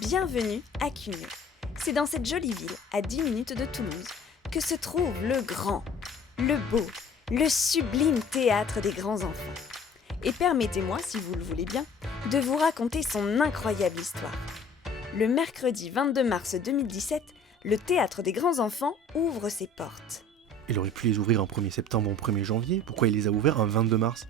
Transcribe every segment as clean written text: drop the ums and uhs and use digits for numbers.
Bienvenue à Cugnaux. C'est dans cette jolie ville, à 10 minutes de Toulouse, que se trouve le grand, le beau, le sublime théâtre des grands enfants. Et permettez-moi, si vous le voulez bien, de vous raconter son incroyable histoire. Le mercredi 22 mars 2017, le théâtre des grands enfants ouvre ses portes. Il aurait pu les ouvrir un 1er septembre ou un 1er janvier. Pourquoi il les a ouverts un 22 mars ?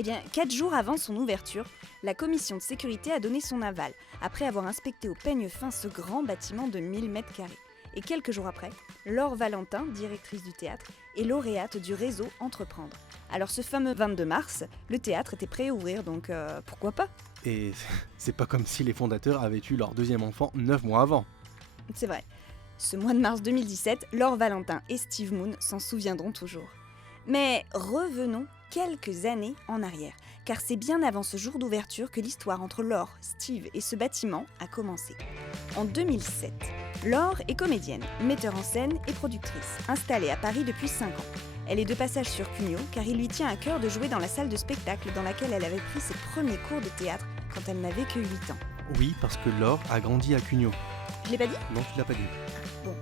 Eh bien, 4 jours avant son ouverture, la commission de sécurité a donné son aval, après avoir inspecté au peigne fin ce grand bâtiment de 1000 mètres carrés. Et quelques jours après, Laure Valentin, directrice du théâtre, est lauréate du réseau Entreprendre. Alors ce fameux 22 mars, le théâtre était prêt à ouvrir, donc pourquoi pas ? Et c'est pas comme si les fondateurs avaient eu leur deuxième enfant 9 mois avant. C'est vrai. Ce mois de mars 2017, Laure Valentin et Steve Moon s'en souviendront toujours. Mais revenons quelques années en arrière, car c'est bien avant ce jour d'ouverture que l'histoire entre Laure, Steve et ce bâtiment a commencé. En 2007, Laure est comédienne, metteur en scène et productrice, installée à Paris depuis 5 ans. Elle est de passage sur Cugnaux, car il lui tient à cœur de jouer dans la salle de spectacle dans laquelle elle avait pris ses premiers cours de théâtre quand elle n'avait que 8 ans. Oui, parce que Laure a grandi à Cugnaux. Je l'ai pas dit ? Non, tu l'as pas dit. Bon,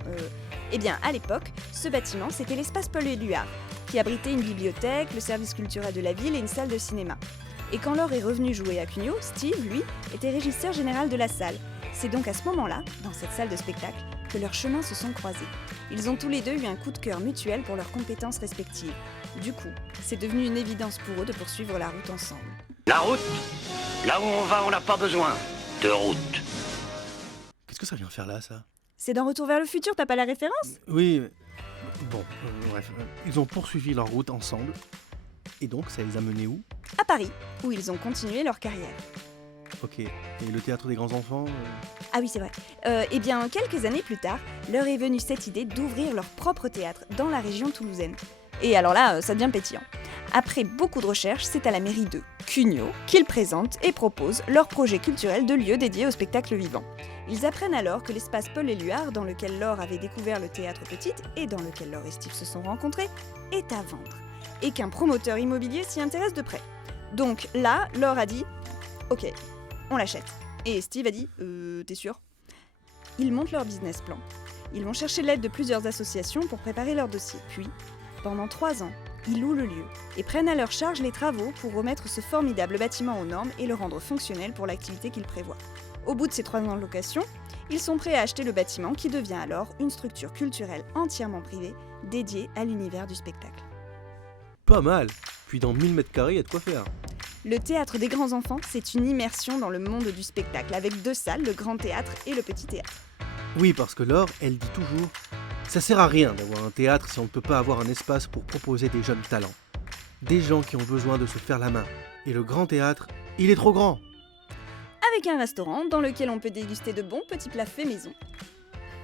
eh bien, à l'époque, ce bâtiment, c'était l'espace Paul Éluard, qui abritait une bibliothèque, le service culturel de la ville et une salle de cinéma. Et quand Laure est revenue jouer à Cugnaux, Steve, lui, était régisseur général de la salle. C'est donc à ce moment-là, dans cette salle de spectacle, que leurs chemins se sont croisés. Ils ont tous les deux eu un coup de cœur mutuel pour leurs compétences respectives. Du coup, c'est devenu une évidence pour eux de poursuivre la route ensemble. La route, là où on va, on n'a pas besoin de route. Qu'est-ce que ça vient faire là, ça ? C'est dans Retour vers le futur, t'as pas la référence ? Oui, bon, bref. Ils ont poursuivi leur route ensemble. Et donc, ça les a menés où ? À Paris, où ils ont continué leur carrière. Ok, et le théâtre des grands enfants Ah oui, c'est vrai. Eh bien, quelques années plus tard, leur est venue cette idée d'ouvrir leur propre théâtre dans la région toulousaine. Et alors là, ça devient pétillant. Après beaucoup de recherches, c'est à la mairie de Cugnaux qu'ils présentent et proposent leur projet culturel de lieu dédié au spectacle vivant. Ils apprennent alors que l'espace Paul Éluard, dans lequel Laure avait découvert le théâtre petite et dans lequel Laure et Steve se sont rencontrés, est à vendre. Et qu'un promoteur immobilier s'y intéresse de près. Donc là, Laure a dit « Ok, on l'achète ». Et Steve a dit « T'es sûr ?» Ils montent leur business plan. Ils vont chercher l'aide de plusieurs associations pour préparer leur dossier. Puis, pendant 3 ans, ils louent le lieu et prennent à leur charge les travaux pour remettre ce formidable bâtiment aux normes et le rendre fonctionnel pour l'activité qu'ils prévoient. Au bout de ces 3 ans de location, ils sont prêts à acheter le bâtiment qui devient alors une structure culturelle entièrement privée dédiée à l'univers du spectacle. Pas mal. Puis dans 1000 mètres carrés, il y a de quoi faire. Le théâtre des grands enfants, c'est une immersion dans le monde du spectacle, avec 2 salles, le grand théâtre et le petit théâtre. Oui, parce que Laure, elle dit toujours « Ça sert à rien d'avoir un théâtre si on ne peut pas avoir un espace pour proposer des jeunes talents. Des gens qui ont besoin de se faire la main. Et le grand théâtre, il est trop grand !» Avec un restaurant dans lequel on peut déguster de bons petits plats faits maison.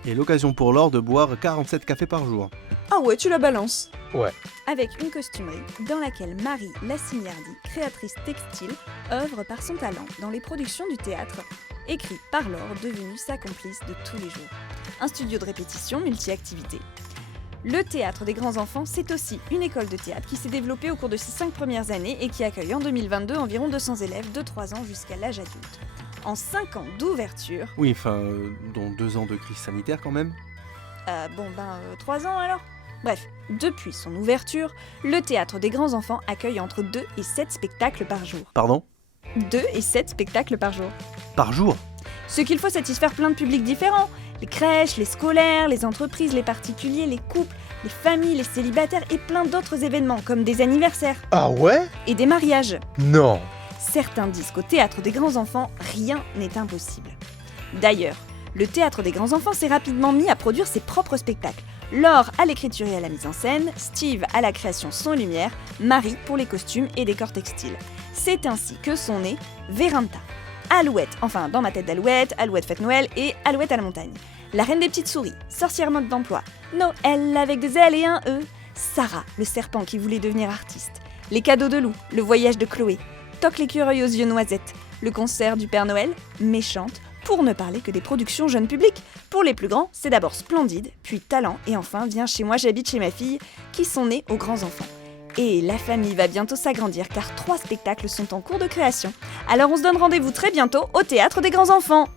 Et l'occasion pour Laure de boire 47 cafés par jour. Ah ouais, tu la balances. Ouais. Avec une costumerie dans laquelle Marie Lassignardi, créatrice textile, œuvre par son talent dans les productions du théâtre, écrit par Laure, devenue sa complice de tous les jours. Un studio de répétition multi-activités. Le théâtre des grands enfants, c'est aussi une école de théâtre qui s'est développée au cours de ses 5 premières années et qui accueille en 2022 environ 200 élèves de 3 ans jusqu'à l'âge adulte. En 5 ans d'ouverture... Oui, enfin, dont 2 ans de crise sanitaire quand même. 3 ans alors ? Bref, depuis son ouverture, le théâtre des grands enfants accueille entre 2 et 7 spectacles par jour. Pardon ? 2 et 7 spectacles par jour. Par jour ? Ce qu'il faut satisfaire plein de publics différents. Les crèches, les scolaires, les entreprises, les particuliers, les couples, les familles, les célibataires et plein d'autres événements comme des anniversaires. Ah ouais ? Et des mariages. Non. Certains disent qu'au théâtre des grands enfants, rien n'est impossible. D'ailleurs, le théâtre des grands enfants s'est rapidement mis à produire ses propres spectacles. Laure à l'écriture et à la mise en scène, Steve à la création son et lumière, Marie pour les costumes et décors textiles. C'est ainsi que sont nées Véranta, Alouette, enfin dans ma tête d'Alouette, Alouette fête Noël et Alouette à la montagne. La reine des petites souris, sorcière mode d'emploi, Noël avec des L et un E, Sarah, le serpent qui voulait devenir artiste, les cadeaux de Lou, le voyage de Chloé, Toc l'écureuil aux yeux noisettes, le concert du Père Noël, Méchante, pour ne parler que des productions jeunes publics. Pour les plus grands, c'est d'abord Splendide, puis Talent et enfin Viens chez moi, j'habite chez ma fille, qui sont nés aux grands enfants. Et la famille va bientôt s'agrandir car 3 spectacles sont en cours de création. Alors on se donne rendez-vous très bientôt au Théâtre des Grands Enfants.